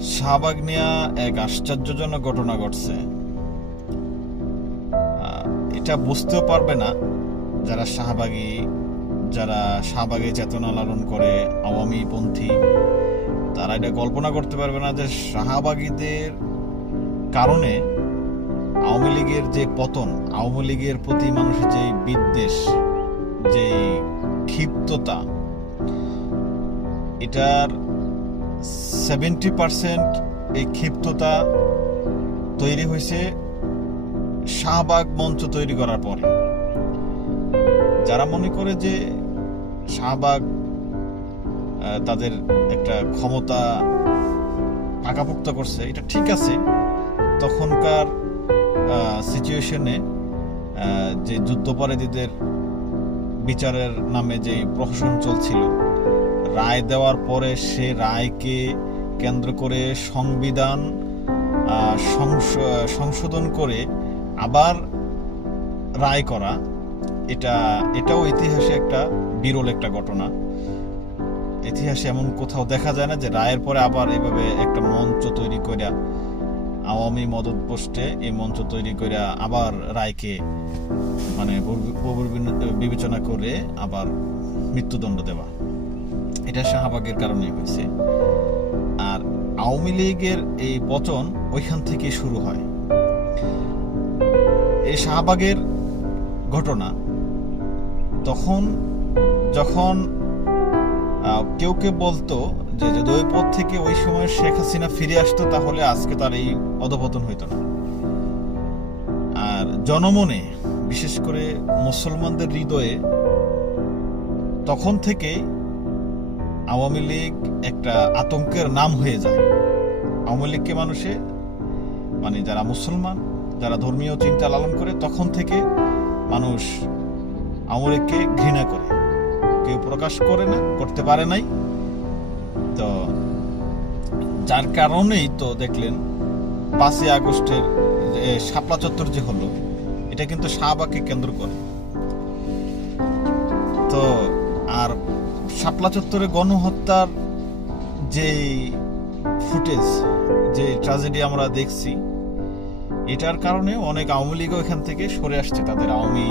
শাহবাগ নিয়ে এক আশ্চর্যজনক ঘটনা ঘটছে। এটা বুঝতেও পারবে না যারা শাহবাগী, যারা শাহবাগে চেতনা লালন করে আওয়ামী পন্থী তারা এটা কল্পনা করতে পারবে না যে শাহবাগীদের কারণে আওয়ামী লীগের যে পতন, আওয়ামী লীগের প্রতি মানুষের যে বিদ্বেষ, যে ক্ষিপ্ততা, এটার সেভেন্টি পার্সেন্ট এই ক্ষিপ্ততা তৈরি হয়েছে শাহবাগ মঞ্চ তৈরি করার পরে। যারা মনে করে যে শাহবাগ তাদের একটা ক্ষমতা পাকাপোক্ত করছে, এটা ঠিক আছে। তখনকার সিচুয়েশনে যে যুদ্ধপরাধীদের বিচারের নামে যে প্রহসন চলছিল রায় দেওয়ার পরে সে রায়কে কেন্দ্র করে সংবিধান সংশোধন করে আবার রায় করা। এটা, এটাও ইতিহাসে একটা বিরল একটা ঘটনা। ইতিহাসে এমন কোথাও দেখা যায় না যে রায়ের পরে আবার এভাবে একটা মঞ্চ তৈরি করে আওয়ামী মদত পোস্টে এই মঞ্চ তৈরি করে আবার রায়কে মানে বিবেচনা করে আবার মৃত্যুদণ্ড দেওয়া। এটা শাহবাগের কারণে হয়েছে। আর আওয়ামী লীগের এই পতন ওইখান থেকে শুরু হয়। এই শাহবাগের ঘটনা তখন যখন কেউ কেউ বলতো যে যদি ওই পথ থেকে ওই সময় শেখ হাসিনা ফিরে আসতো তাহলে আজকে তার এই অধপতন হইতো না। আর জনমনে, বিশেষ করে মুসলমানদের হৃদয়ে তখন থেকে আওয়ামী লীগ একটা আতঙ্কের নাম হয়ে যায়। আওয়ামী লীগকে মানুষে মানে যারা মুসলমান, যারা ধর্মীয় চিন্তা লালন করে, তখন থেকে মানুষ আওয়ামী লীগকে ঘৃণা করে। কেউ প্রকাশ করে না, করতে পারে নাই। তো যার কারণেই তো দেখলেন, পাঁচই আগস্টের শাপলা চত্বর যে হলো, এটা কিন্তু শাহবাগকে কেন্দ্র করে। তো আর শাপলা চত্বরে গণহত্যার যে ফুটেজ, যে ট্রাজেডি আমরা দেখছি, এটার কারণে অনেক আওয়ামী লীগও এখান থেকে সরে আসছে তাদের আওয়ামী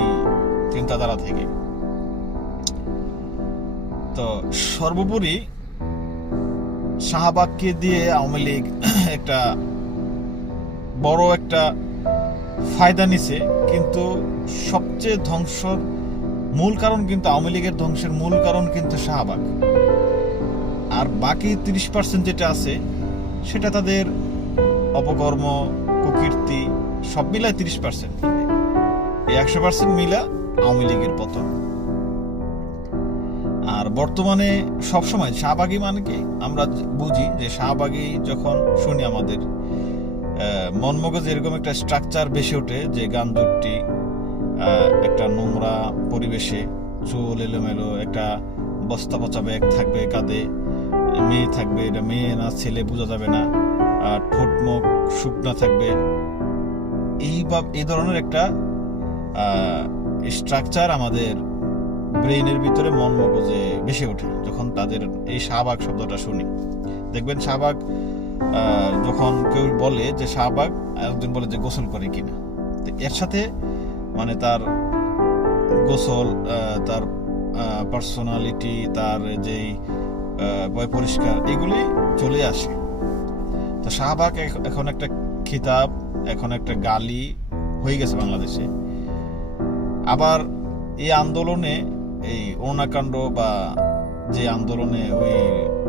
চিন্তাধারা থেকে। তো সর্বোপরি শাহবাগকে দিয়ে আওয়ামী লীগ একটা বড় একটা ফায়দা নিছে, কিন্তু সবচেয়ে ধ্বংসর মূল কারণ কিন্তু আওয়ামী লীগের ধ্বংসের মূল কারণ কিন্তু শাহবাগ। আর বাকি তিরিশ পার্সেন্ট যেটা আছে সেটা তাদের অপকর্ম কুকীর্তি সব মিলায় তিরিশ পার্সেন্ট এই একশো পার্সেন্ট মিলা আওয়ামী লীগের পতন। আর বর্তমানে সবসময় শাহবাগী মানে কি? আমরা বুঝি যে শাহবাগী যখন শুনি আমাদের আহ, মন মগজে এরকম একটা স্ট্রাকচার বেশি ওঠে যে গান দুটি একটা নোংরা পরিবেশে চুল এলোমেলো, একটা বস্তা পচা ব্যাগ থাকবে কাঁধে, মেয়ে থাকবে, এটা মেয়ে না, ছেলে বোঝা যাবে না, আর ঠোঁট মুখ শুকনা থাকবে। এই বা এই ধরনের একটা স্ট্রাকচার আমাদের ব্রেইনের ভিতরে মন মগজে ভেসে ওঠে, যখন তাদের এই শাহবাগ শব্দটা শুনি। দেখবেন শাহবাগ যখন কেউ বলে যে শাহবাগ একজন বলে যে গোসল করে কিনা। এর সাথে মানে তার গোসল তার পার্সোনালিটি তার যেই বয় পরিষ্কার, এগুলি চলে আসে। তো শাহবাগ এখন একটা খিতাব, এখন একটা গালি হয়ে গেছে বাংলাদেশে। আবার এই আন্দোলনে, এই অরুণাকাণ্ড বা যে আন্দোলনে ওই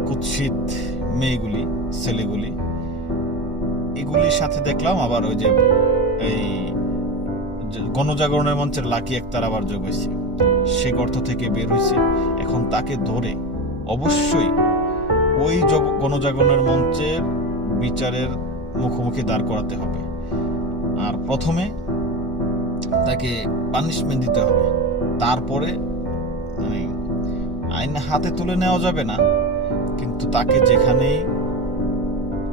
কুৎসিত মেয়েগুলি, ছেলেগুলি, এগুলির সাথে দেখলাম আবার ওই যে এই গণজাগরণের মঞ্চের লাকি একতার আবার যোগ হয়েছে। সে গর্ত থেকে বের হয়েছে। এখন তাকে ধরে অবশ্যই ওই গণজাগরণের মঞ্চের বিচারের মুখোমুখি দাঁড় করাতে হবে। আর প্রথমে তাকে পানিশমেন্ট দিতে হবে। তারপরে মানে আইন হাতে তুলে নেওয়া যাবে না। কিন্তু তাকে যেখানেই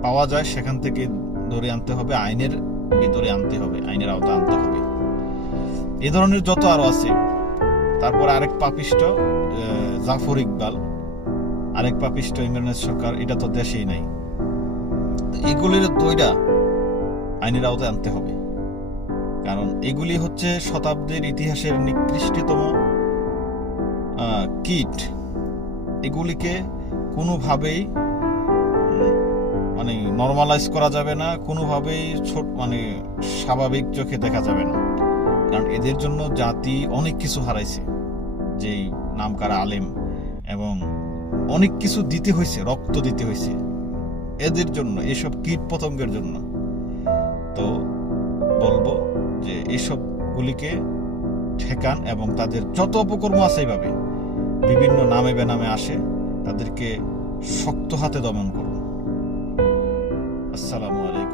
পাওয়া যায় সেখান থেকে ধরে আনতে হবে, আইনের ভিতরে আনতে হবে, আইনের আওতা আনতে হবে। এই ধরনের যত আরও আছে। তারপর আরেক পাপিষ্ট জাফর ইকবাল, আরেক পাপিষ্ট ইমরানের সরকার, এটা তো দেশেই নাই। এগুলির দইটা আইনের আওতায় আনতে হবে। কারণ এগুলি হচ্ছে শতাব্দীর ইতিহাসের নিকৃষ্টতম কীট। এগুলিকে কোনোভাবেই মানে নর্মালাইজ করা যাবে না, কোনোভাবেই ছোট মানে স্বাভাবিক চোখে দেখা যাবে না। কারণ এদের জন্য জাতি অনেক কিছু হারাইছে। যেই নামকারা আলেম এবং অনেক কিছু দিতে হয়েছে, রক্ত দিতে হয়েছে। এদের জন্য, এসব কীট পতঙ্গের জন্য। তো বলব যে এইসব গুলিকে ঠেকান এবং তাদের যত অপকর্ম আছে এইভাবে, বিভিন্ন নামে বেনামে আসে, তাদেরকে শক্ত হাতে দমন করুন। আসসালামু আলাইকুম।